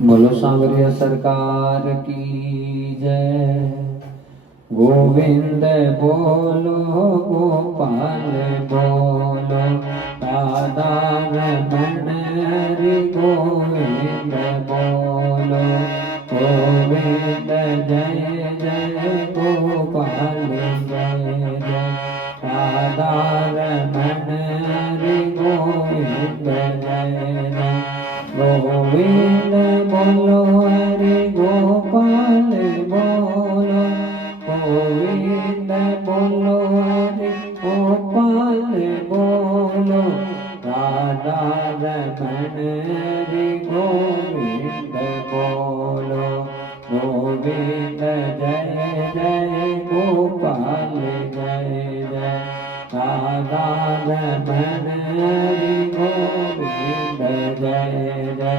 बोलो सांवरिया सरकार की जय। गोविंद बोलो गोपाल बोलो राधा रमण हरि गोविंद बोलो। गोविंद जय जय गोपाल जय जय राधा रमण हरि गोविंद जय जय। गोविंद बोलो हरि गोपाल बोलो। गोविंद बोलो हरि गोपाल बोलो राधा रमण हरि गोविंद बोलो। गोविंद जय जय गोपाल जय जय राधा रमण हरि गोविंद जय जय।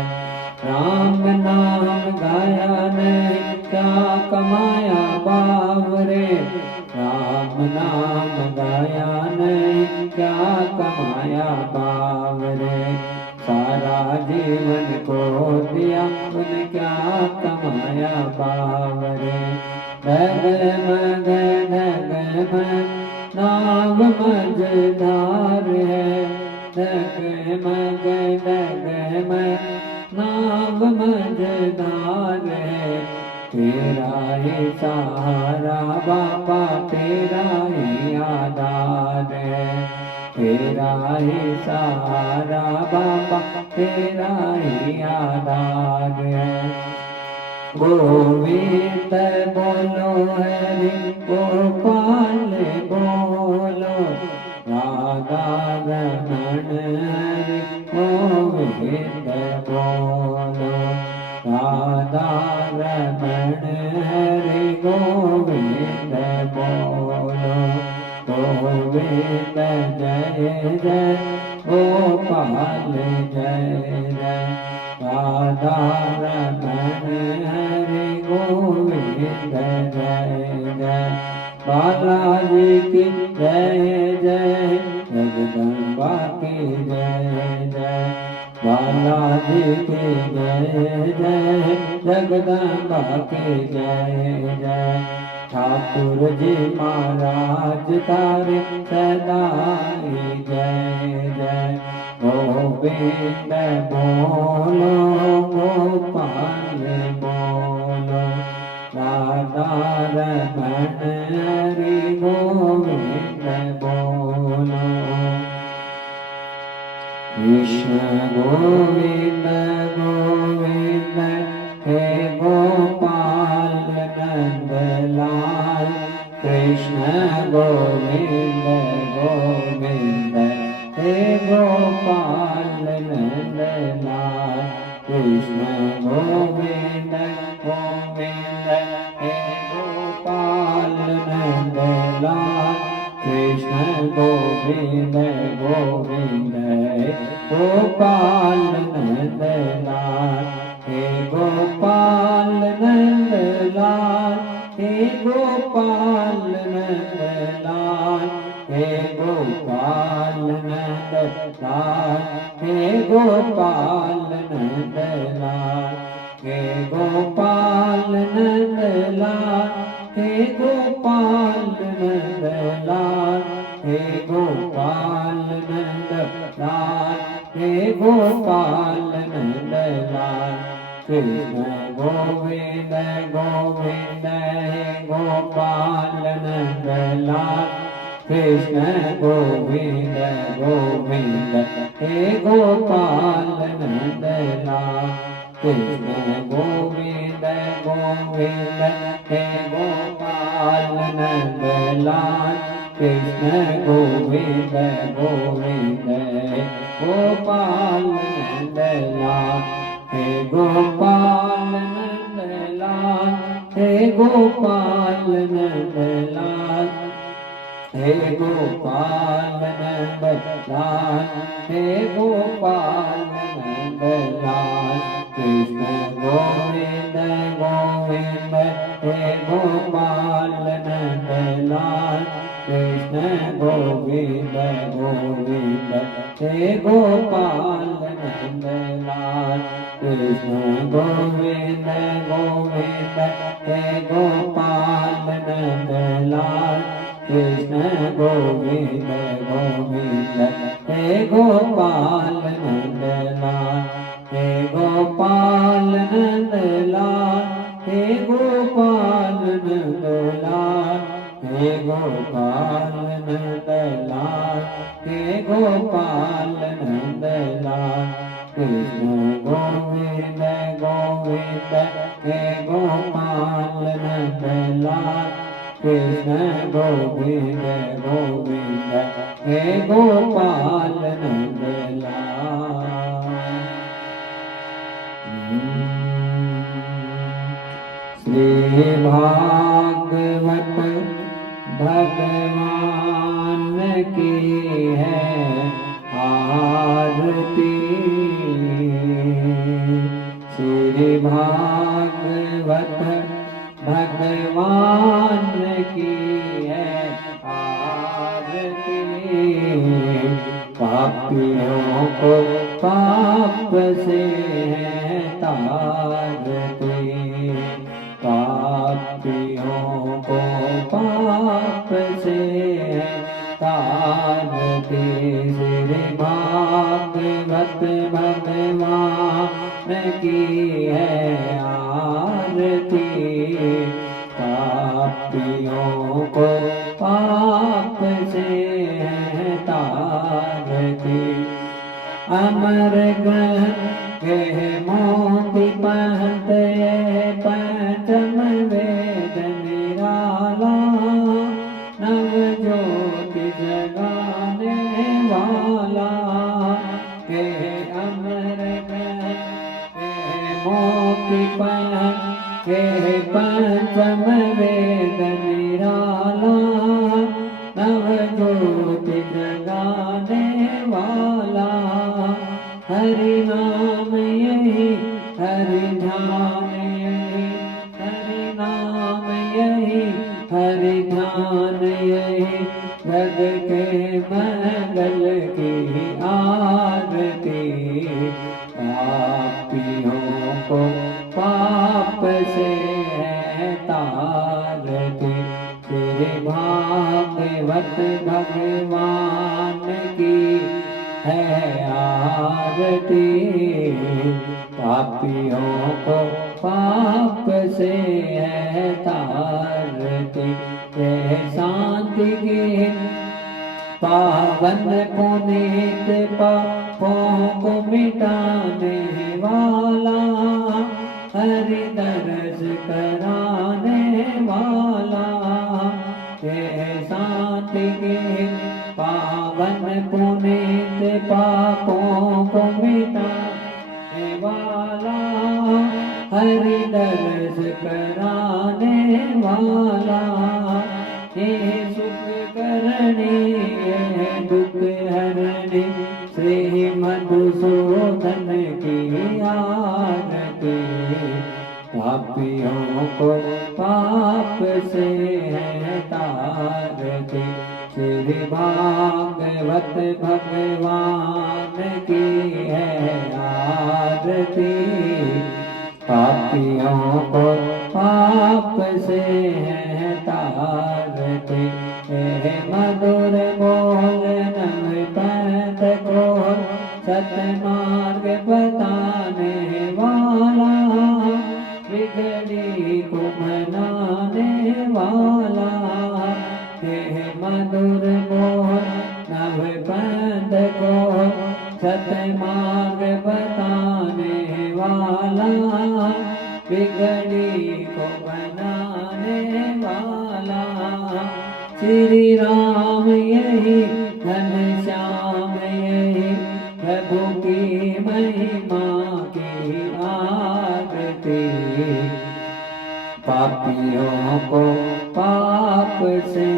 राम नाम गाया नहीं क्या कमाया बावरे। राम नाम गाया नहीं क्या कमाया बावरे। सारा जीवन को दिया उन क्या कमाया बावरे। डगमग डगमग नाव मझधार है। डगमग डगमग नाव मझधार है। तेरा ही सहारा बाबा तेरा ही आधार है। तेरा ही सहारा बाबा तेरा ही आधार है। गोविंद बोलो हरि गोपाल बोलो राधा रमण हरि गोविंद बोलो। राधा रमण हरि गोविंद बोलो। गोविंद जय जय गोपाल जय जय राधा रमण हरि गोविंद जय जय। बालाजी की जय जय जगदम्बा की जय जय। बालाजी की जय जय जगदम्बा की जय जय। ठाकुर जी महाराज तारे सदाई जय जय। गोविंद बोलो गोपाल बोलो राधा रमण हरि गोविंद बोलो। कृष्ण गोविंद गोविंद हे गोपाल नंद लाल। कृष्ण गोविंद गोविंद हे गोपाल नंद लाल। कृष्ण गोविंद गोविंद हे गोपाल नंद लाल। कृष्ण गोविंद गोविंद हे गोपाल नंद लाल। हे गोपाल नंद लाल हे गोपाल नंद लाल। हे गोपाल नंद लाल हे गोपाल नंद लाल। हे गोपाल नंद लाल हे गोपाल नंद लाल। हे गोपाल नंद लाल हे गोपाल नंद लाल। कृष्ण गोविंद गोविंद हे गोपाल नंद लाल। कृष्ण गोविंद गोविंद हे गोपाल नंद लाल। कृष्ण गोविंद गोविंद हे गोपाल नंद लाल। कृष्ण गोविंद गोविंद हे गोपाल नंद लाल। हे गोपाल नंद लाल हे गोपाल नंद लाल। हे गोपाल नंद लाल हे गोपाल नंद लाल। कृष्ण गोविंद गोविंद हे गोपाल नंद लाल। कृष्ण गोविंद गोविंद हे गोपाल नंद लाल। कृष्ण गोविंद गोविंद हे गोपाल नंदलाल कृष्ण गोविंद गोविंद हे गोपाल नंदलाल हे गोपाल नंदलाल हे गोपाल नंदलाल हे गोपाल नंदलाल हे गोपाल नंदलाल कृष्ण गोविंद गोविंद हे गोपाल नंदलाल कृष्ण गोविंद गोविंद हे गोपाल नंदलाल। श्री भागवत भगवान की है आरती। श्री भागवत भगवान की है आरती। पापियों को पाप से है तारती। पापियों को पाप से तारती। श्री भागवत भगवान की है आरती। पापियों को पाप से तारती। अमर ग्रंथ के मोती पहनत पंचम वेद निराला। नव ज्योति जगाने वाला के अमर ग्रंथ के मोती पहन के पंचम वेद निराला। नव ज्योति जगाने वाला। हरि नाम यही हरि ध्यान यही हरि नाम यही हरि ध्यान यही। जग के मंगल की आरती। पापियों को पाप से है तारती। श्री भागवत भगवान की है आरती। पापियों को पाप से है तारती। शांति की पावन पुनीत पापों को मिटाने वाला। हरि दर्श कराने वाला। शांति के पावन पुनीत पापों को मिटाने वाला। हरि दर्श कराने वाला। ये सुख करने दुख हरने श्री मधुसूदन की आरती। पापियों को पाप से है तारती। श्री भागवत भगवान की है आरती। पापियों को पाप से है तारती। मधुर बोल नव पथ को सतमार्ग बताने वाला। बिगड़ी को मनाने वाला। मधुर बोल नव पथ को सतमार्ग बताने वाला। बिगड़ी को बनाने वाला। श्री राम यही घनश्याम यही प्रभु की महिमा की आरती। पापियों को पाप से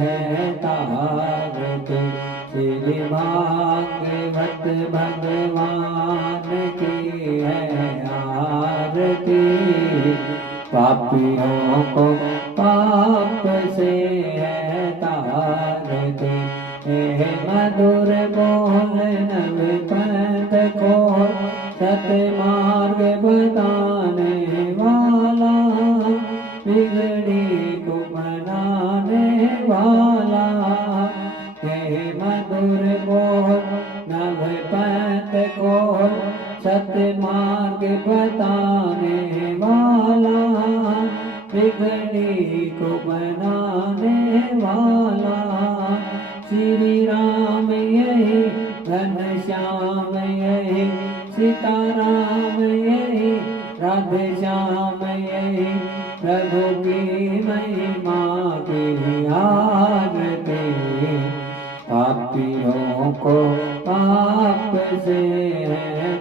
है तारती। श्री भागवत भगवान की है आरती। पापियों को पाप से है तारती। मधुर बोल नव पथ को सतमार्ग बता बताने वाला, बिगड़ी को बनाने वाला। श्री राम यही, घनश्याम यही, सीताराम यही, राधे श्याम यही, प्रभु की महिमा की आरती। पापियों को पाप से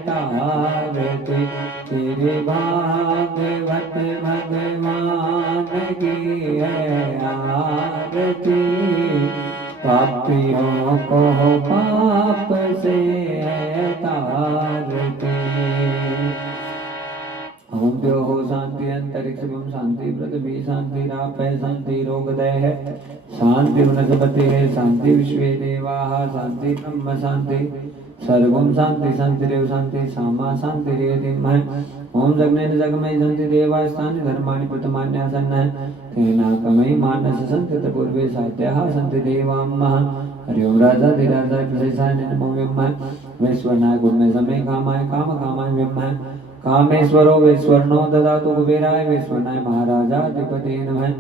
तारते, तेरे भागवत भगवान की है आरती। पापियों को पाप से तारते। ओम द्यो हो शांति अंतरिक्ष एवं शांति, पृथ्वी शांति, रापय शांति, रोगदय है शांति, वनस्पति है शांति, विश्वे देवाः शांति, ब्रह्म शांति, सर्वं शांति, शांतिरेव शांति, सामा शांतिरेव धीमहि। ओम जगनेन जगमयि सन्ति देवास्तानि धर्माणि प्रथमान्यासन्नः, तेनाकमयि मानस सन्ति पूर्वे सात्याः सन्ति देवाम्मः। हरि ओम राजाधिराजाय प्रशेषाय नमो नमः। विश्वनाय गुण्य समे कामाय काम कामाय नमः। कामेश्वरो विश्वर्णो ददातु कुबेराय, विश्वनाय महाराजाधिपते नमः।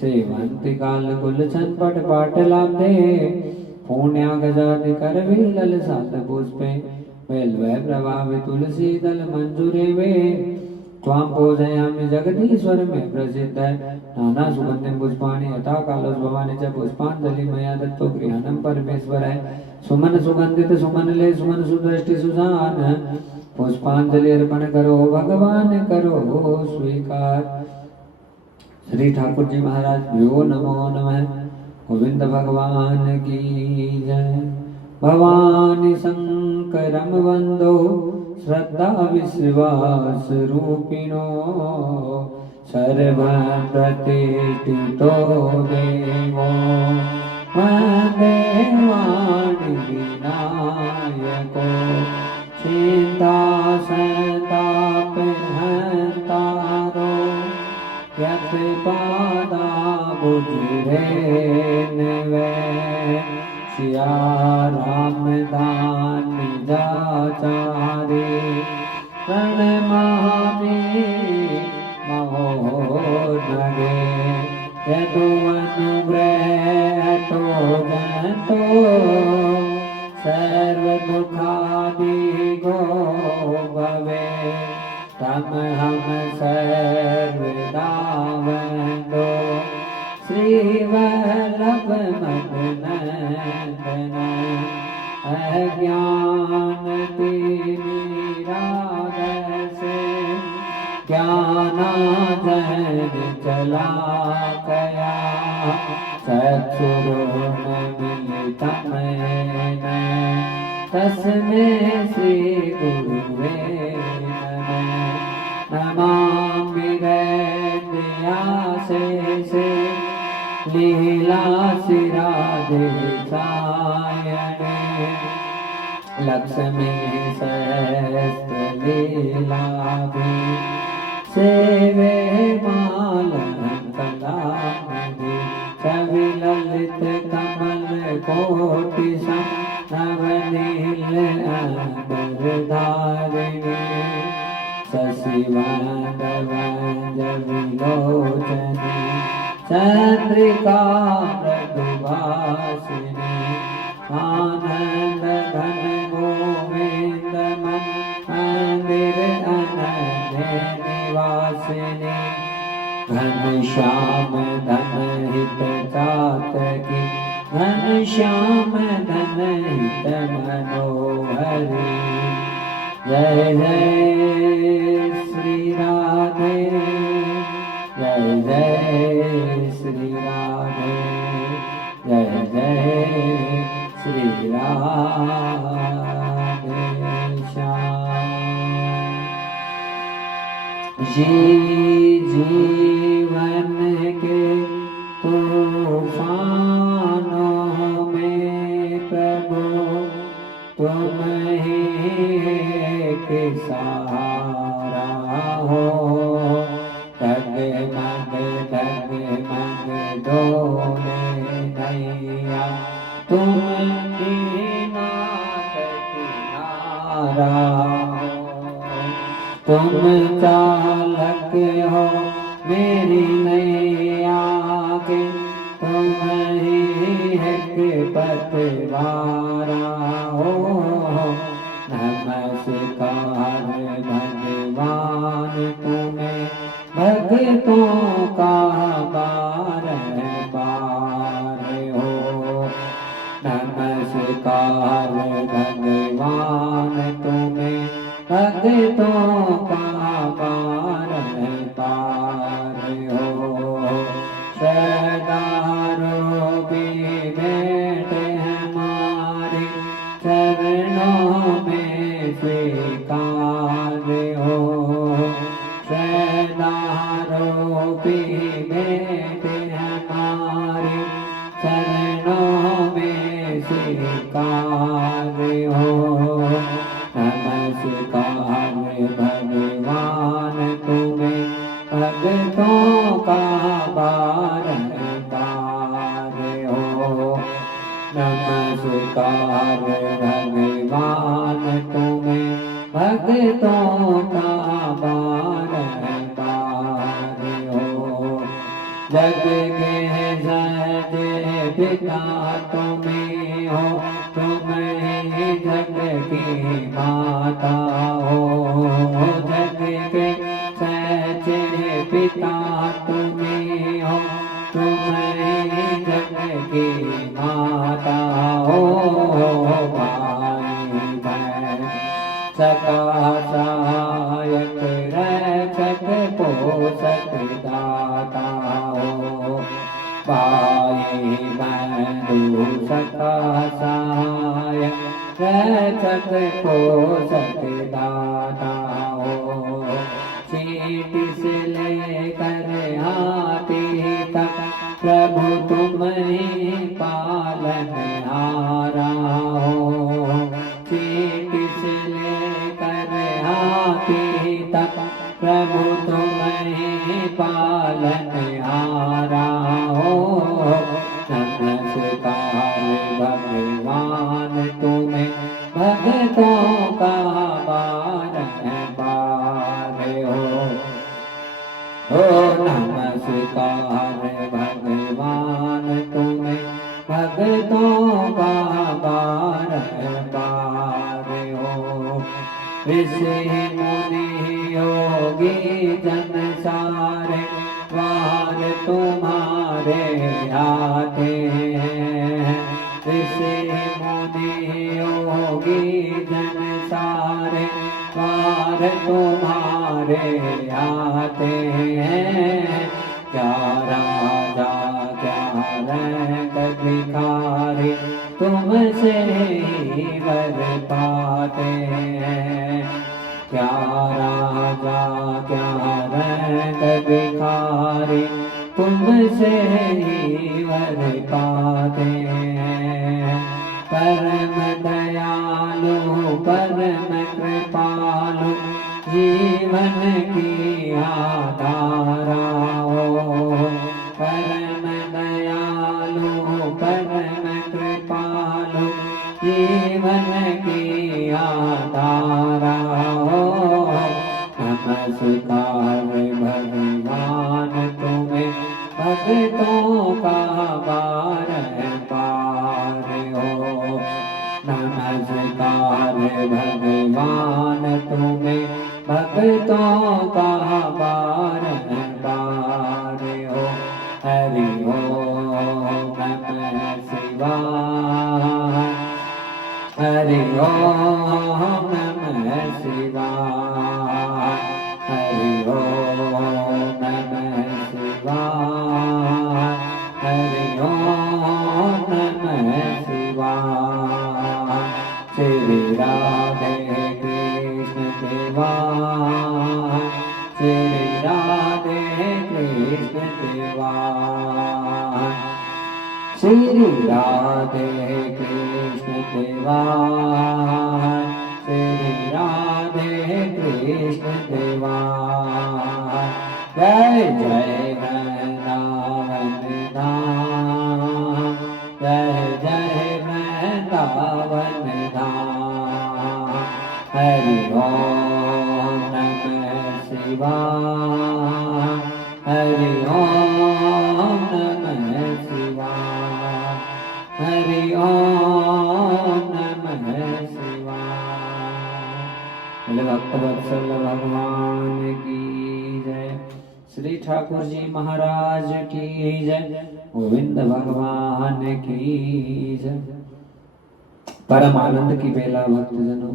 सेवन्ति काल कुलछन पट पाटलाब्धे, पुण्या गजाति करविलल सात पुष्पे। बेल्वै प्रभावे तुलसी दल मंजूरे वे, त्वां पूजयामि जगदीश्वर में प्रसिद्ध है। नाना सुगंधिं पुष्पाणि यथा कालोस भवानि च, पुष्पांजलि मया दत्तो गृहाणं परमेश्वर है। सुमन सुगंधित सुमन ले, सुमन सुदृष्टि सुजान, पुष्पांजलि अर्पण करो भगवान करो स्वीकार। श्री ठाकुर जी महाराज भ्यो नमो नमः। गोविंद भगवान की जय। भवानी शंकरम वंदो श्रद्धा विश्वास रूपिणो, सर्व प्रतिष्ठितो देवो वंदे वाणी विनायको। सीता संताप हंतारो, यत पादा बुझरे नवे। सिया राम दान जाचारे, प्रणमामि महोदगे। यदु अनुग्रह तो जंतो, सर्व दुखादिगो भवे। तम हम सर्वदा वंदो, श्री वल्लभ मदनंदन। अज्ञान तिमिरागसे, ज्ञानांजन चला गया। चक्षुरुन मिलितं येन, तस्मै श्री गुरुवे नमः। नमामि हृदयाशेषे, लीलासि राधे सायणे। लक्ष्मी सहस्रलीलाभि, सेवे मालंकलानिधि। छवि ललित कमल कोटि सम, नवनील अंबरधारिणी। शशिवदन विलोचनी, चंद्रिका मृदुभाषिणी। आनंद घन गोविंद मंदिर अनन्य निवासिनी। घनश्याम धन हित चातकी, घनश्याम धन हित मनोहरी। जय जय श्री राधे, जय जय श्री राधे, जय जय श्री राधे श्याम। जीवन के तूफानों में प्रभु, तुम ही एक सहारा हो। डगमग डोले नैया, तुम ही नाथ किनारा हो। तुम चालक हो मेरी नैया के, तुम ही एक पतवारा हो। नमस्कार भगवान तुम्हें भक्तों का बार बार हो। नमस्कार भगवान तुम्हें भक्तों का बार बार हो। श्रद्धालु भी बैठे हमारे चरणों में स्वीकार हो। श्रद्धालु भी बैठे हमारे चरणों में स्वीकार हो। नमस्कार भगवान तुम्हें भक्तों का बार बार हो। नमस्कार भगवान तुम्हें भक्तों का बार बार हो। जग के सजे पिता तुम्हें हो, तुम ही जग की माता हो। जग के सजे पिता तुम्हें हो, तुम ही जग की माता हो। भाई बहन सखा सहायक रक्षक पोषक दाता हो। भाई बंधु सखा सहायक रक्षक पोषक दाता हो। चींटी से लेकर हाथी तक प्रभु तुम ही पालनहारा हो। चींटी से लेकर हाथी तक प्रभु तुम ही पालनहारा हो। नमस्कार भगवान तुम्हें भक्तों का बार बार हो। नमस्कार भगवान तुम्हें भक्तों का बार बार हो। ऋषि मुनि योगी जन सारे द्वार तुम्हारे आते हैं। ऋषि मुनि योगी जन सारे द्वार तुम्हारे आते हैं। क्या राजा क्या रंग भिखारी तुमसे ही वर पाते हैं। क्या राजा क्या रंग भिखारी तुमसे ही वर पाते हैं। परम दयालु परम कृपालु जीवन की आधारा हो। परम दयालु परम कृपालु जीवन की आधारा हो। नमस्कार भगवान तुम्हें भक्तों का बार बार हो। नमस्कार भगवान तुम्हें भक्तों का बार बार हो। हरि ओम नमः शिवाय। हरि ओम नमः शिवाय। हरि ओम नमः शिवाय। हरि ओम नमः शिवाय। श्री राधे कृष्ण देवाय। श्री राधे कृष्ण देवाय। श्री राधे कृष्ण देवाय। श्री राधे कृष्ण देवाय। जय जय वृंदावन धाम। जय जय वृंदावन धाम। हरि ओम नमः शिवाय। शिवाय, हरि ओम नमः शिवाय, हरि ओम नमः शिवाय। बोले भक्तवत्सल भगवान की जय, श्री ठाकुर जी महाराज की जय, गोविंद भगवान की जय। परम आनंद की बेला भक्तजनों,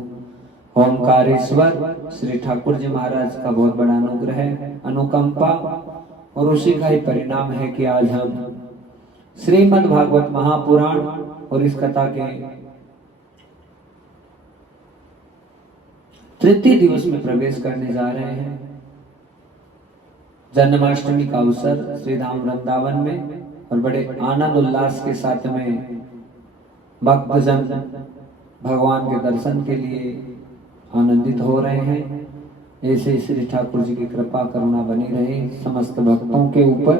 ओंकारेश्वर श्री ठाकुर जी महाराज का बहुत बड़ा अनुग्रह है, अनुकंपा, और उसी का ही परिणाम है कि आज हम श्रीमद् भागवत महापुराण और इस कथा के तृतीय दिवस में प्रवेश करने जा रहे हैं। जन्माष्टमी का अवसर श्री धाम वृंदावन में, और बड़े आनंद उल्लास के साथ में भक्तजन भगवान के दर्शन के लिए आनंदित हो रहे हैं। ऐसे श्री ठाकुर जी की कृपा करुणा बनी रहे समस्त भक्तों के ऊपर,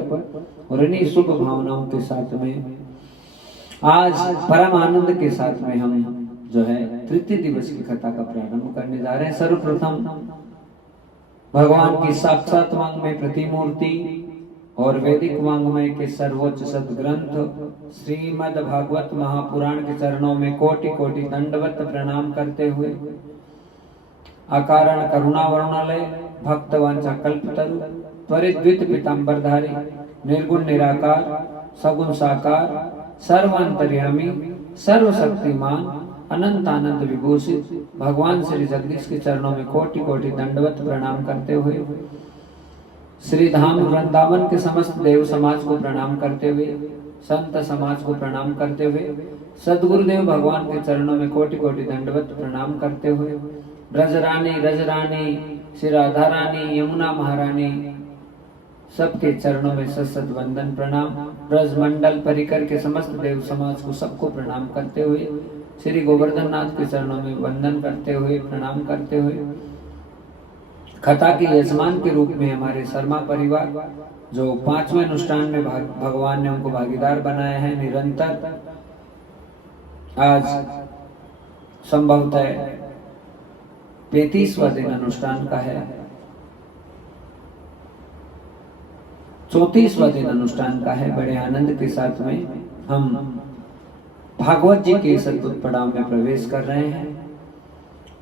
और इन्हीं शुभ भावनाओं के साथ में आज परम आनंद के साथ में हम जो है तृतीय दिवस की कथा का प्रारंभ करने जा रहे हैं। सर्वप्रथम भगवान की साक्षात वांग्मय प्रतिमूर्ति और वैदिक वांग्मय के सर्वोच्च सदग्रंथ श्रीमद् भागवत महापुराण के चरणों में कोटि कोटि दंडवत प्रणाम करते हुए अकारण करुणा वरुणालय भक्तवांछा कल्पतरु त्वरित द्वित पीतांबरधारी निर्गुण निराकार सगुण साकार सर्वांतर्यामी सर्वशक्तिमान अनंत आनंद विभूषित भगवान श्री जगदीश के चरणों में कोटि कोटि दंडवत प्रणाम करते हुए श्री धाम वृंदावन के समस्त देव समाज को प्रणाम करते हुए, संत समाज को प्रणाम करते हुए, सदगुरुदेव भगवान के चरणों में कोटि कोटि दंडवत प्रणाम करते हुए, ब्रजरानी रजरानी श्री राधा रानी यमुना महारानी सबके चरणों में सत वंदन प्रणाम, ब्रज मंडल परिकर के समस्त देव समाज को सबको प्रणाम करते हुए, श्री गोवर्धन नाथ के चरणों में वंदन करते हुए प्रणाम करते हुए, कथा के यजमान के रूप में हमारे शर्मा परिवार जो 5वें अनुष्ठान में भगवान ने उनको भागीदार बनाया है निरंतर, आज संभवतः 35वां दिन अनुष्ठान का है, 34वां दिन अनुष्ठान का है। बड़े आनंद के साथ में हम भागवत जी के इस अद्भुत पड़ाव में प्रवेश कर रहे हैं,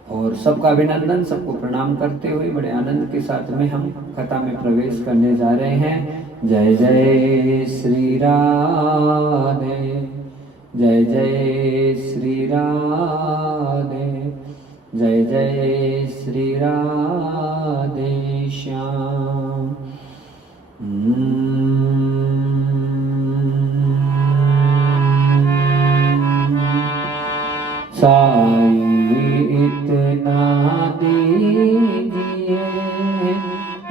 और सबका अभिनंदन, सबको प्रणाम करते हुए बड़े आनंद के साथ में हम कथा में प्रवेश करने जा रहे हैं। जय जय श्री राधे, जय जय श्री राधे, जय जय श्री राधे श्याम। साई इतना दीजिए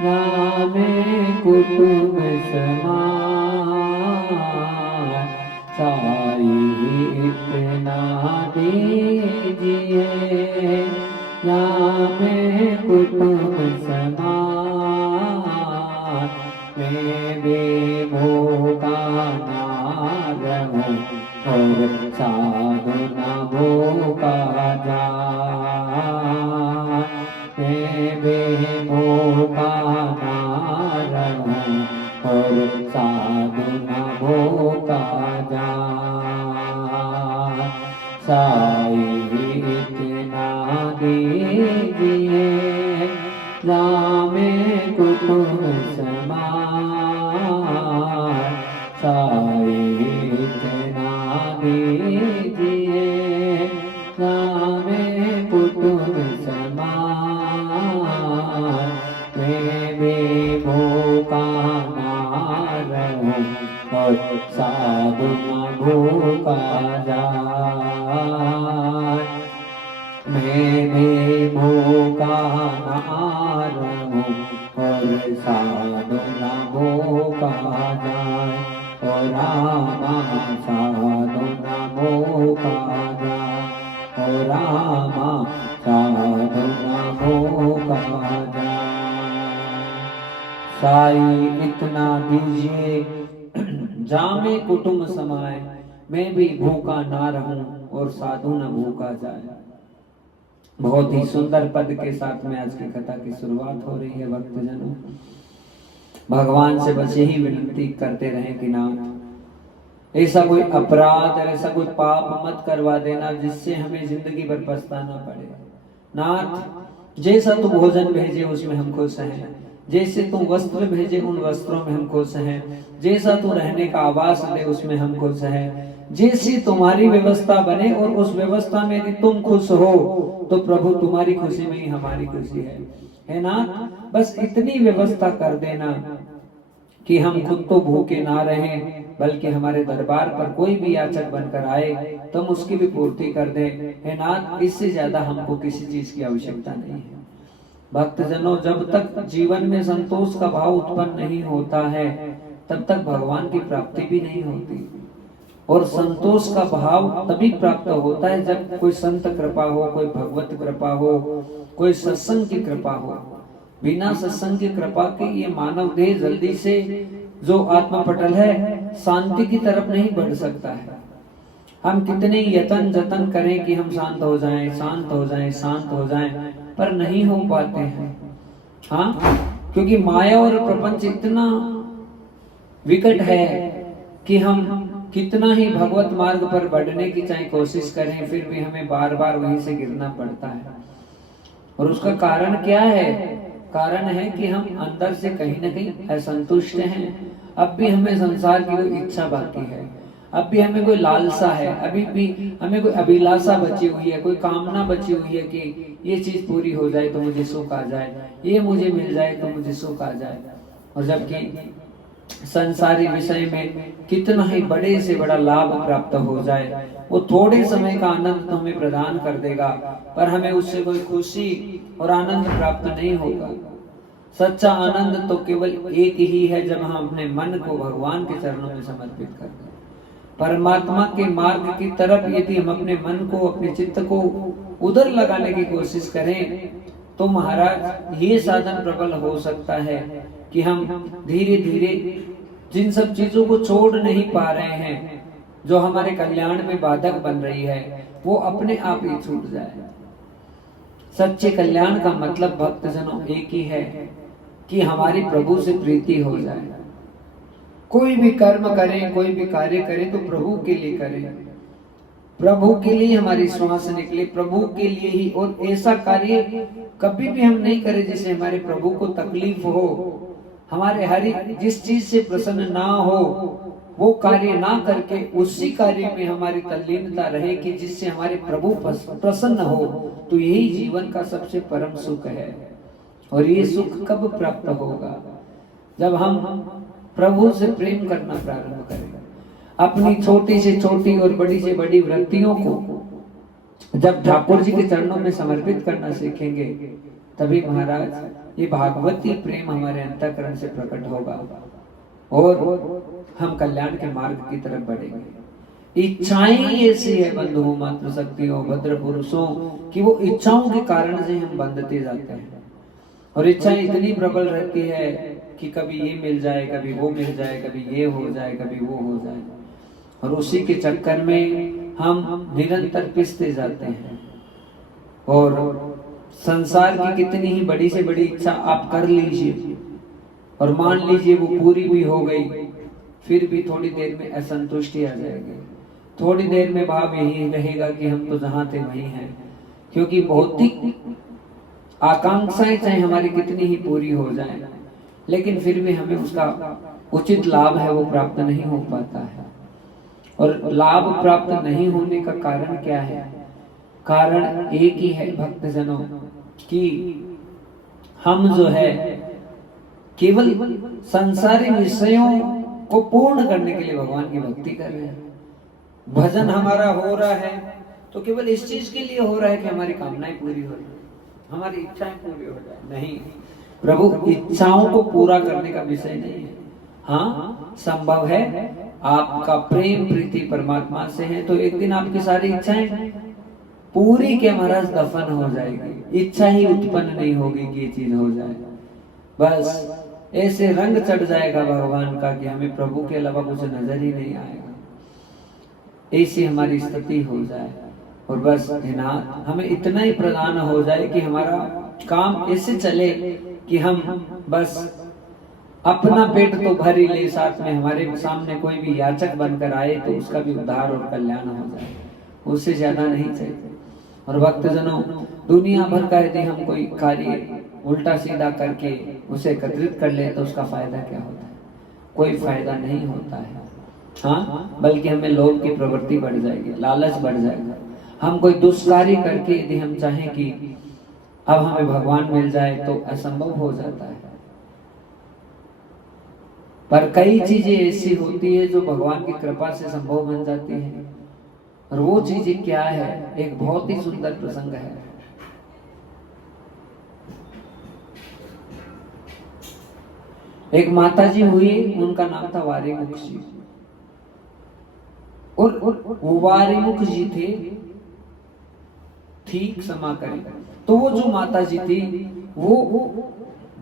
नामे कुटुंब समाज, साई इतना दीजिए नामे कुटुंब समाज, मैं बेभूखा ना रहूं और साधु न भूखा जाए, मैं बेभूखा ना रहूं और साधु न भूखा जाए, साई इतना दीजिए नामे कुटुंब समाज, साई इतना दीजिए नामे कुटुंब समाज, मैं बेभूखा ना रहूं और साधु न भूखा जाए, मैं बेभूखा ना रहूं और साधु न भूखा जाए, और रामा साधु न भूखा जाए, और रामा साधु न भूखा जाए, साई इतना दीजिए जामे कुटुंब समाए, मैं भी भूखा ना रहूं और साधु न भूखा जाए। बहुत ही सुंदर पद के साथ में आज की कथा की शुरुआत हो रही है। भक्तजनों, भगवान से बस यही विनती करते रहे कि नाथ ऐसा कोई अपराध, ऐसा कोई पाप मत करवा देना जिससे हमें जिंदगी भर पछताना पड़े। नाथ जैसा तू भोजन भेजे उसमें हम खुश हैं, जैसे तू वस्त्र भेजे उन वस्त्रों में हम खुश हैं, जैसा तू रहने का आवास दे उसमें हम खुश हैं, जैसी तुम्हारी व्यवस्था बने और उस व्यवस्था में यदि तुम खुश हो तो प्रभु तुम्हारी खुशी में ही हमारी खुशी है ना। बस इतनी व्यवस्था कर देना कि हम खुद तो भूखे ना रहें, बल्कि हमारे दरबार पर कोई भी याचक बनकर आए तो हम उसकी भी पूर्ति कर दें, है नाथ। इससे ज्यादा हमको किसी चीज की आवश्यकता नहीं है। भक्तजनों, जब तक जीवन में संतोष का भाव उत्पन्न नहीं होता है तब तक भगवान की प्राप्ति भी नहीं होती। और संतोष का भाव तभी प्राप्त होता है जब कोई संत कृपा हो, कोई भगवत कृपा हो, कोई सत्संग की कृपा हो। बिना सत्संग की कृपा के ये मानव देह जल्दी से जो आत्मा पटल है शांति की तरफ नहीं बढ़ सकता है। हम कितने यतन जतन करें कि हम शांत हो जाएं, शांत हो जाएं, शांत हो जाएं, पर नहीं हो पाते हैं। हाँ, क्योंकि माया और प्रपंच इतना विकट है कि हम कितना ही भगवत मार्ग पर बढ़ने की चाहे कोशिश करें फिर भी हमें बार बार वहीं से गिरना पड़ता है। और उसका कारण क्या है? कारण है कि हम अंदर से कहीं ना कहीं असंतुष्ट हैं। अब भी हमें संसार की कोई इच्छा बाकी है, अब भी हमें कोई लालसा है, अभी भी हमें कोई अभिलाषा बची हुई है, कोई कामना बची हुई है कि ये चीज पूरी हो जाए तो मुझे सुख आ जाए, ये मुझे मिल जाए तो मुझे सुख आ जाए। और जबकि संसारी विषय में कितना ही बड़े से बड़ा लाभ प्राप्त हो जाए, वो थोड़े समय का आनंद तो हमें प्रदान कर देगा, पर हमें उससे कोई खुशी और आनंद प्राप्त नहीं होगा। सच्चा आनंद तो केवल एक ही है, जब हम अपने मन को भगवान के चरणों में समर्पित कर दें। परमात्मा के मार्ग की तरफ यदि हम अपने मन को, अपने चित्त को उधर लगाने की कोशिश करें तो महाराज ये साधन प्रबल हो सकता है कि हम धीरे धीरे जिन सब चीजों को छोड़ नहीं पा रहे हैं, जो हमारे कल्याण में बाधक बन रही है, वो अपने आप ही छूट जाए। सच्चे कल्याण का मतलब भक्तजनों एक ही है कि हमारी प्रभु से प्रीति हो जाए। कोई भी कर्म करें, कोई भी कार्य करें तो प्रभु के लिए करें, प्रभु के लिए हमारी श्वास निकले, प्रभु के लिए ही। और ऐसा कार्य कभी भी हम नहीं करें जिससे हमारे प्रभु को तकलीफ हो, हमारे हरि जिस चीज से प्रसन्न ना हो वो कार्य ना करके उसी कार्य में हमारी तल्लीनता रहे कि जिससे हमारे प्रभु प्रसन्न हो। तो यही जीवन का सबसे परम सुख है। और ये सुख कब प्राप्त होगा? जब हम प्रभु से प्रेम करना प्रारंभ करेंगे, अपनी छोटी से छोटी और बड़ी से बड़ी वृत्तियों को जब ठाकुर जी के चरणों में समर्पित करना सीखेंगे, तभी महाराज ये भागवती प्रेम हमारे अंतःकरण से प्रकट होगा और हम कल्याण के मार्ग की तरफ बढ़ेंगे। इच्छाएं ऐसी है बंधुओं, मात्र शक्तियों, भद्र पुरुषों कि वो इच्छाओं के कारण से हम बंधते जाते हैं। और इच्छाएं इतनी प्रबल रहती है कि कभी ये मिल जाए, कभी वो मिल जाए, कभी ये हो जाए, कभी वो हो जाए, और उसी के चक्कर में हम निरंतर पिसते जाते हैं। और संसार की कितनी ही बड़ी से बड़ी इच्छा आप कर लीजिए और मान लीजिए वो पूरी भी हो गई, फिर भी थोड़ी देर में असंतुष्टि आ जाएगी, थोड़ी देर में भाव यही रहेगा कि हम तो जहां थे वहीं हैं। क्योंकि भौतिक आकांक्षाएं चाहे हमारी कितनी ही पूरी हो जाए, लेकिन फिर भी हमें उसका उचित लाभ है वो प्राप्त नहीं हो पाता है। और लाभ प्राप्त नहीं होने का कारण क्या है? कारण एक ही है भक्तजनों कि हम जो है केवल संसारी विषयों को पूर्ण करने के लिए भगवान की भक्ति कर रहे हैं। भजन हमारा हो रहा है तो केवल इस चीज के लिए हो रहा है कि हमारी कामनाएं पूरी हो जाए, हमारी इच्छाएं पूरी हो जाए। नहीं, प्रभु इच्छाओं को पूरा करने का विषय नहीं है। हाँ, संभव है आपका प्रेम प्रीति परमात्मा से है तो एक दिन आपकी सारी इच्छाएं पूरी के महाराज दफन हो जाएगी, इच्छा ही उत्पन्न नहीं होगी कि ये चीज हो जाए। बस ऐसे रंग चढ़ जाएगा भगवान का कि हमें प्रभु के अलावा कुछ नजर ही नहीं आएगा। ऐसी हमारी स्थिति हो जाए और बस हे नाथ हमें इतना ही प्रदान हो जाए कि हमारा काम ऐसे चले कि हम बस अपना पेट तो भर ही ले, साथ में हमारे सामने कोई भी याचक बनकर आए तो उसका भी उद्धार और कल्याण हो जाए, उससे ज्यादा नहीं चाहिए। और भक्तजनों, दुनिया भर का यदि हम कोई कार्य उल्टा सीधा करके उसे एकत्रित कर ले तो उसका फायदा क्या होता है? कोई फायदा नहीं होता है। हाँ, बल्कि हमें लोभ की प्रवृत्ति बढ़ जाएगी, लालच बढ़ जाएगा। हम कोई दुष्कार्य करके यदि हम चाहें कि अब हमें भगवान मिल जाए तो असंभव हो जाता है। पर कई चीजें ऐसी होती है जो भगवान की कृपा से संभव बन जाती है। और वो चीजें क्या है? एक बहुत ही सुंदर प्रसंग है। एक माता जी हुई, उनका नाम था वारीमुख जी। और वो वारीमुख जी थे, ठीक क्षमा करें, तो वो जो माता जी थी वो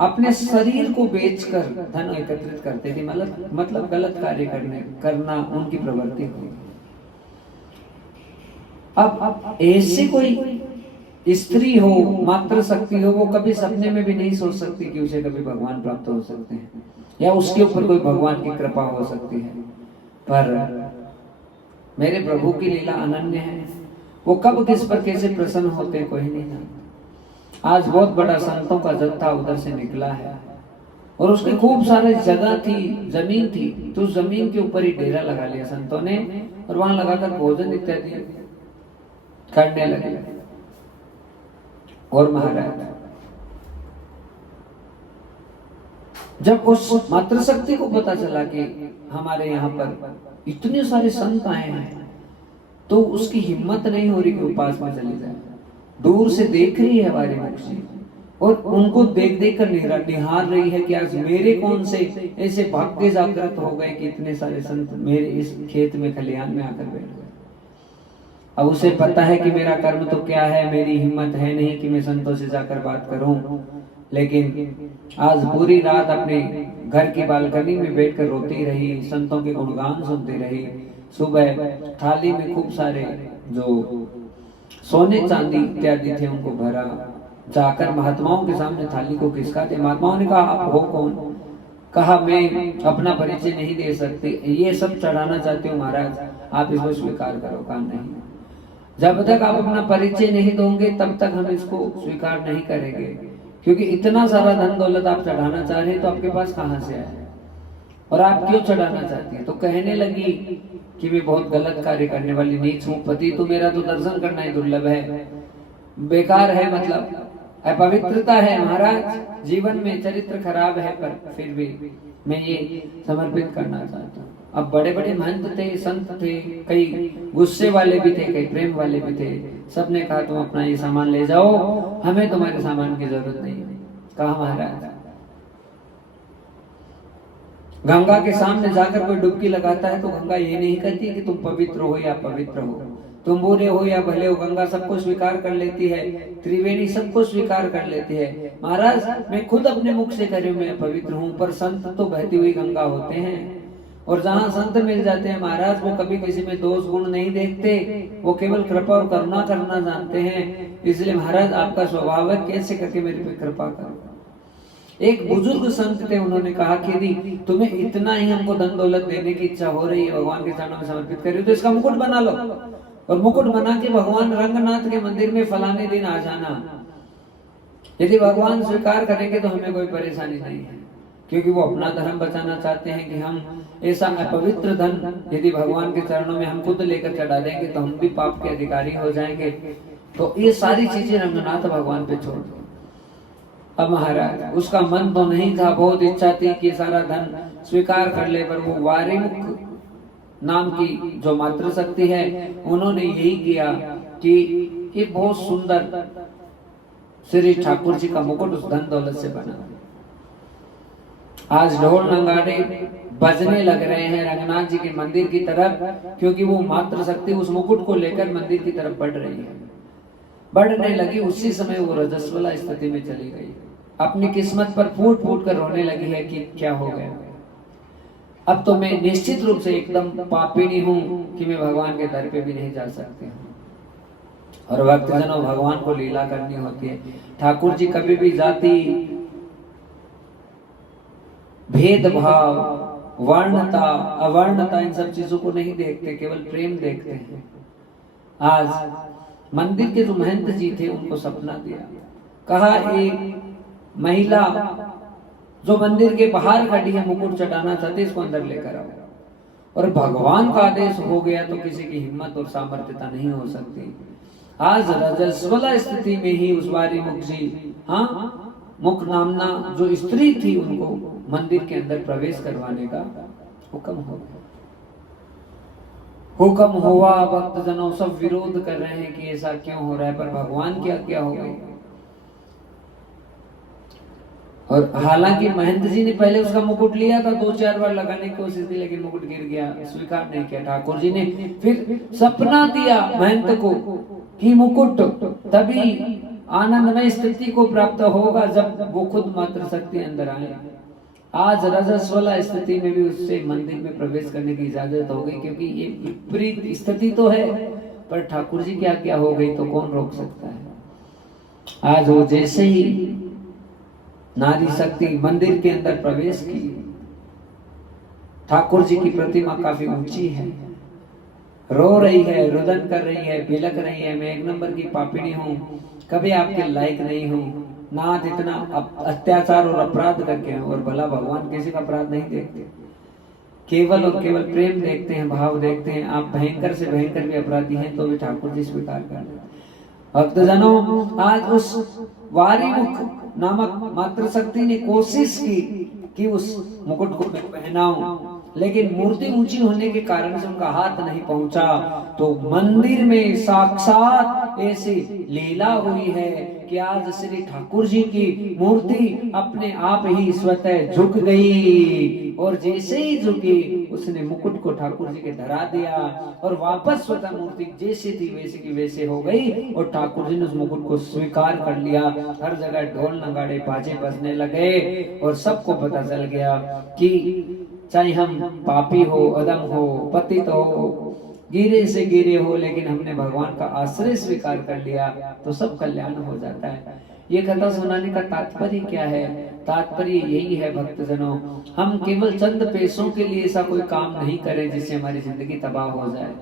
अपने शरीर को बेचकर धन एकत्रित करते थे, मतलब गलत कार्य करना उनकी प्रवृत्ति थी। अब ऐसे कोई स्त्री हो, मातृ शक्ति हो, वो कभी सपने में भी नहीं सोच सकती कि उसे कभी भगवान प्राप्त हो सकते हैं या उसके ऊपर कोई भगवान की कृपा हो सकती है। पर मेरे प्रभु की लीला अनन्य है, वो कब किस पर कैसे प्रसन्न होते हैं कोई नहीं जानता। आज बहुत बड़ा संतों का जत्था उधर से निकला है और उसकी खूब सारी जगह थी, जमीन थी, तो जमीन के ऊपर ही डेरा लगा लिया संतों ने और वहां लगाकर भोजन इत्यादि करने लगे। और महाराज जब उस मातृशक्ति को पता चला कि हमारे यहाँ पर इतने सारे संत आए हैं, तो उसकी हिम्मत नहीं हो रही कि उपास में चली जाए। दूर से देख रही है वारीमुख जी और उनको देख देख कर निहार रही है कि आज मेरे कौन से ऐसे भाग्य जागृत हो गए कि इतने सारे संत मेरे इस खेत में खलिहान में आकर बैठ गए। अब उसे पता है कि मेरा कर्म तो क्या है, मेरी हिम्मत है नहीं कि मैं संतों से जाकर बात करूं, लेकिन आज पूरी रात अपने घर की बालकनी में बैठकर रोती रही, संतों के गुणगान सुनती रही। सुबह थाली में खूब सारे जो सोने चांदी इत्यादि थे उनको भरा, जाकर महात्माओं के सामने थाली को खिसका दे। महात्माओं ने कहा आप हो कौन? कहा मैं अपना परिचय नहीं दे सकती, ये सब चढ़ाना चाहती हूँ महाराज, आप इसको स्वीकार करो। कहा नहीं, जब तक आप अपना परिचय नहीं दोगे तब तक हम इसको स्वीकार नहीं करेंगे, क्योंकि इतना सारा धन दौलत आप चढ़ाना चाह रहे हैं तो आपके पास कहां से आए और आप क्यों चढ़ाना चाहती है? तो कहने लगी कि मैं बहुत गलत कार्य करने वाली नीच हूँ, पति तो मेरा तो दर्शन करना ही दुर्लभ है, बेकार है, मतलब अपवित्रता है महाराज, जीवन में चरित्र खराब है, पर फिर भी मैं ये समर्पित करना चाहता हूँ। अब बड़े बड़े महंत थे, संत थे, कई गुस्से वाले भी थे, कई प्रेम वाले भी थे, सबने कहा तुम अपना ये सामान ले जाओ, हमें तुम्हारे सामान की जरूरत नहीं है। कहा महाराज, गंगा के सामने जाकर कोई डुबकी लगाता है तो गंगा ये नहीं कहती कि तुम पवित्र हो या पवित्र हो, तुम बुरे हो या भले हो, गंगा सबको स्वीकार कर लेती है, त्रिवेणी सबको स्वीकार कर लेती है। महाराज मैं खुद अपने मुख से कह रही हूं मैं पवित्र हूं, पर संत तो बहती हुई गंगा होते हैं, और जहां संत मिल जाते हैं महाराज वो कभी किसी में दोष गुण नहीं देखते, वो केवल कृपा और करुणा करना जानते हैं। इसलिए महाराज आपका स्वभाव है, कैसे करके मेरे पे कृपा करो। एक बुजुर्ग संत थे, उन्होंने कहा कि यदि तुम्हें इतना ही हमको धन दौलत देने की इच्छा हो रही है, भगवान के चरणों में समर्पित करिए, तो इसका मुकुट बना लो और मुकुट बना के भगवान रंगनाथ के मंदिर में फलाने दिन आ जाना। यदि भगवान स्वीकार करेंगे तो हमें कोई परेशानी नहीं है, क्योंकि वो अपना धर्म बचाना चाहते हैं कि हम ऐसा अपवित्र धन यदि भगवान के चरणों में हम खुद लेकर चढ़ा देंगे तो हम भी पाप के अधिकारी हो जाएंगे। तो ये सारी चीजें रंगनाथ भगवान पे छोड़ दो। अब महाराज उसका मन तो नहीं था, बहुत इच्छा थी कि सारा धन स्वीकार कर ले, पर वो वारीमुख नाम की जो मातृशक्ति है उन्होंने यही किया कि ये बहुत सुंदर श्री ठाकुर जी का मुकुट उस धन दौलत से बना। आज ढोल नगाड़े बजने लग रहे हैं रंगनाथ जी के मंदिर की तरफ, क्योंकि वो मातृशक्ति उस मुकुट को लेकर मंदिर की तरफ बढ़ रही है। बढ़ने लगी, उसी समय वो रजस्वला स्थिति में चली गई, अपनी किस्मत पर फूट फूट कर रोने लगी है कि क्या हो गया, अब तो मैं निश्चित रूप से एकदम पापिनी हूं कि मैं भगवान के दर पे भी नहीं जा सकती हूँ। और भक्तजनों भगवान को लीला करनी होती है। ठाकुर जी कभी भी जाति भेदभाव वर्णता अवर्णता इन सब चीजों को नहीं देखते, केवल प्रेम देखते हैं। आज मंदिर के जो महंत जी थे उनको सपना दिया, कहा एक महिला जो मंदिर के बाहर खड़ी है मुकुट चढ़ाना चाहती, इसको अंदर लेकर आओ। और भगवान का आदेश हो गया तो किसी की हिम्मत और सामर्थ्यता नहीं हो सकती। आज रजस्वला स्थिति में ही उस बारी मुख जी, हाँ मुख नामना जो स्त्री थी, उनको मंदिर के अंदर प्रवेश करवाने का हुक्म हो गया। हुक्म हुआ, भक्तजनों सब विरोध कर रहे हैं कि ऐसा क्यों हो रहा है, पर भगवान की आज्ञा हो गई। और हालांकि महंत जी ने पहले उसका मुकुट लिया था, 2-4 बार लगाने की कोशिश की, लेकिन मुकुट गिर गया, स्वीकार नहीं किया। ठाकुर जी ने फिर सपना दिया महंत को कि मुकुट तभी आनंदमय स्थिति को प्राप्त होगा जब वो खुद मात्र शक्ति अंदर आए। आज रजस्वला स्थिति में भी उससे मंदिर में प्रवेश करने की इजाजत हो गई, क्योंकि ये विपरीत स्थिति तो है, पर ठाकुर जी की आज्ञा हो गई तो कौन रोक सकता है। आज वो जैसे ही नारी शक्ति मंदिर के अंदर प्रवेश की, ठाकुर जी की प्रतिमा काफी ऊंची है, रो रही है, रुदन कर रही है, बिलक रही है, मैं 1 नंबर की पापिनी हूँ, कभी आपके लायक नहीं हूँ, नाथ इतना अत्याचार और अपराध करके। और भला भगवान किसी का अपराध नहीं देखते, केवल और केवल प्रेम देखते हैं, भाव देखते हैं। आप भयंकर से भयंकर भी अपराधी हैं तो भी ठाकुर जी स्वीकार कर लेते। भक्तजनों, आज उस वारीमुख नामक मातृ शक्ति ने कोशिश की कि उस मुकुट को मैं पहनाऊं, लेकिन मूर्ति ऊंची होने के कारण से उनका हाथ नहीं पहुंचा। तो मंदिर में साक्षात ऐसी लीला हुई है कि आज श्री ठाकुर जी की मूर्ति अपने आप ही स्वतः झुक गई, और जैसे ही झुकी उसने मुकुट को ठाकुर जी के धरा दिया, और वापस स्वतः मूर्ति जैसी थी वैसी की वैसे हो गई, और ठाकुर जी ने उस मुकुट को स्वीकार कर लिया। हर जगह ढोल नगाड़े बाजे बजने लगे, और सबको पता चल गया कि चाहे हम पापी हो, अदम हो, पतित हो, गिरे से गिरे हो, लेकिन हमने भगवान का आश्रय स्वीकार कर लिया तो सब कल्याण हो जाता है। ये कथा सुनाने का तात्पर्य क्या है? तात्पर्य यही है भक्तजनों, हम केवल चंद पैसों के लिए ऐसा कोई काम नहीं करें जिससे हमारी जिंदगी तबाह हो जाए।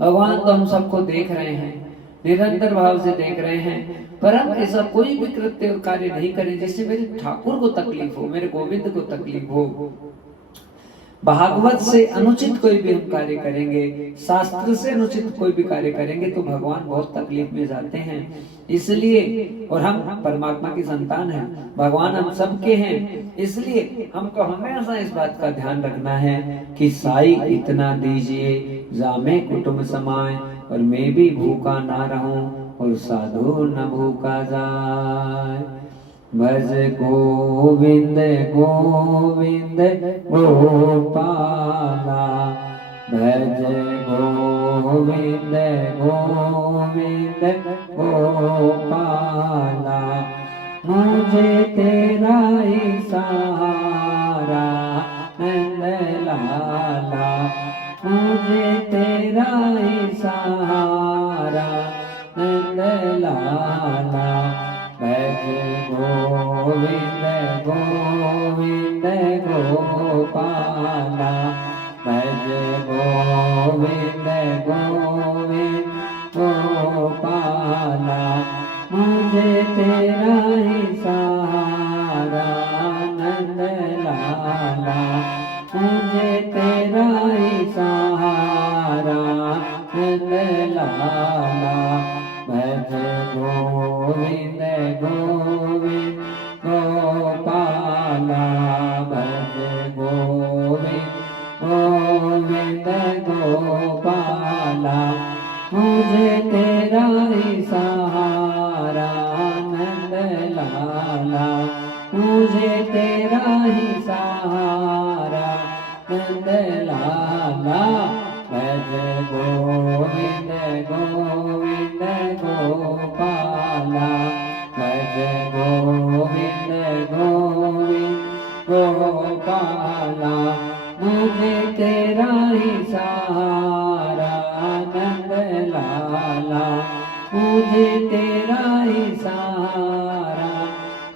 भगवान तो हम सबको देख रहे हैं, निरंतर भाव से देख रहे हैं, पर हम ऐसा कोई भी कृत्य और कार्य नहीं करें जिससे मेरे ठाकुर को तकलीफ हो, मेरे गोविंद को तकलीफ हो। भागवत से अनुचित कोई भी हम कार्य करेंगे, शास्त्र से अनुचित कोई भी कार्य करेंगे तो भगवान बहुत तकलीफ में जाते हैं। इसलिए, और हम परमात्मा की संतान हैं, भगवान हम सबके हैं, इसलिए हमको हमेशा इस बात का ध्यान रखना है कि साई इतना दीजिए जामे कुटुंब समाए, और मैं भी भूखा ना रहूं और साधु न भूखा जाए। भज गोविंद गोविंद गोपाला, भज गोविंद गोविंद गोपाला, मुझे तेरा ही सहारा नंद लाला, मुझे तेरा ही सहारा नंद लाला। भज गोविंद गोविंद गोपाला, भज गोविंद गोविंद गोपाला, मुझे तेरा ही सहारा नंद लाला, मुझे तेरा ही सहारा नंद लाला। भज गोविंद गोविंद गोपाला, भज गोविंद गोविंद गोपाला, मुझे तेरा ही सहारा नंद लाला, मुझे तेरा ही सहारा नंद लाला। भज गोविंद गोविंद गोपाला, भज गोविंद गोविंद गोपाला, मुझे तेरा ही सहारा नंद लाला, मुझे मुझे तेरा ही सहारा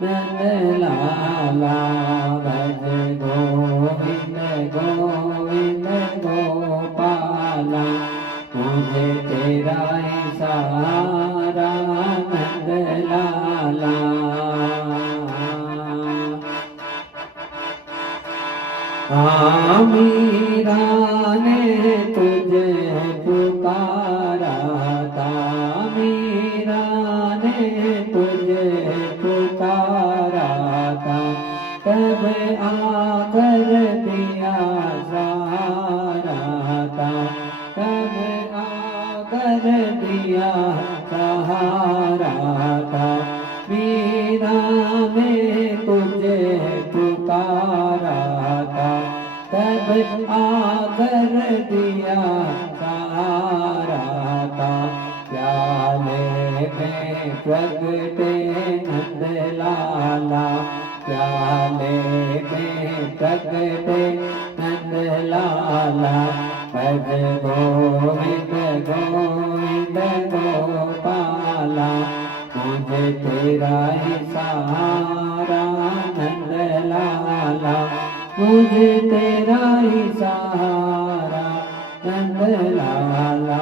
नंद लाला भज गोविंद गोविंद गोपाला मुझे तेरा ही सहारा नंद लाला मीरा ने तुझे पुकारा था मीरा ने तुझे पुकारा था तब आकर दिया सहारा था तब आकर दिया सहारा था मीरा ने तुझे पुकारा था तब आकर दिया सहारा था प्याले में प्रगटे नंद लाला प्याले में प्रगटे नंद लाला भज गोविंद गोविंद गोपाला मुझे तेरा ही सहारा नंद लाला मुझे तेरा ही सहारा नंद लाला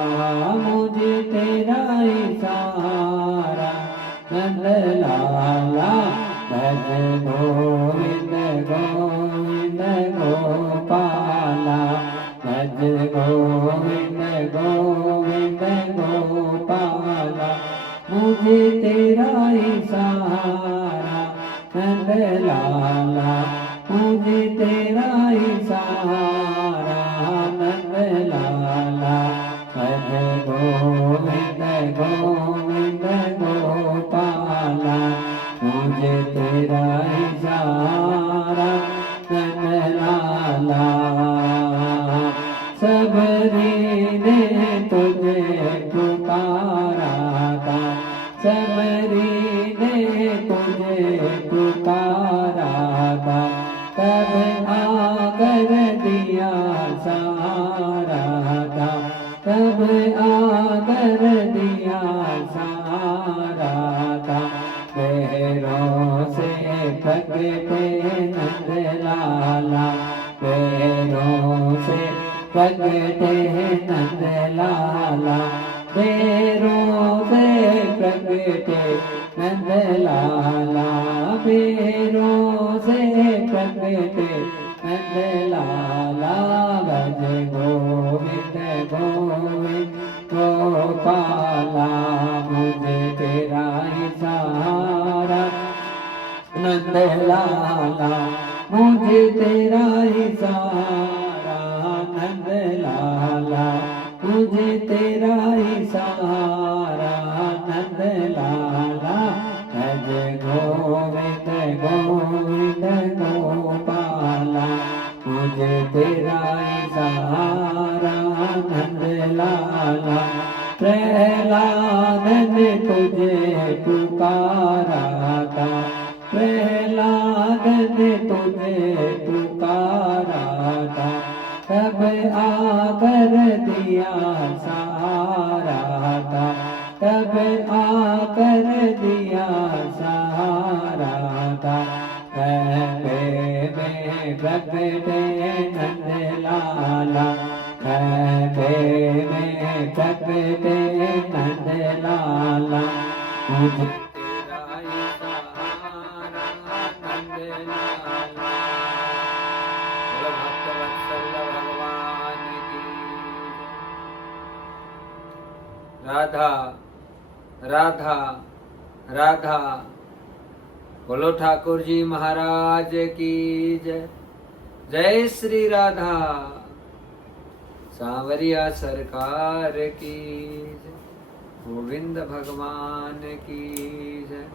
मुझे तेरा ही सहारा नंद लाला भज गोविंद गोविंद गोपाला भज गोविंद गोविंद गोपाला मुझे तेरा ही सहारा नंद लाला मुझे तेरा ही सहारा नंद लाला भज गोविंद गोविंद गोपाला मुझे तेरा ही सहारा नंद लाला सबरी ने तुझे पुकारा था सबरी ने तुझे पुकारा था तब आकर दिया सहारा था तब आकर दिया सहारा था पैरों से प्रगटे नंद लाला पैरों से प्रगटे नंद लाला पैरों से प्रगटे नंद लाला पैरों से प्रगटे नंद लाला भज गोविंद गोविंद गोपाला मुझे तेरा ही सहारा नंद लाला मुझे तेरा ही सहारा नंद लाला मुझे तेरा ही सहारा नंद लाला भज गोविंद गोविंद गोपाला मुझे तेरा ही सहारा नंद लाला प्रहलाद ने तुझे पुकारा था प्रहलाद ने तुझे पुकारा था तब आकर दिया सहारा था तब आकर दिया सहारा था कहते में प्रगटे नंद लाला कहते में प्रगटे नंद लाला मुझे तेरा ही सहारा नंद लाला भक्तवत्सल भगवान की राधा राधा राधा बोलो ठाकुर जी महाराज की जय जय श्री राधा सांवरिया सरकार की जय गोविंद भगवान की जय।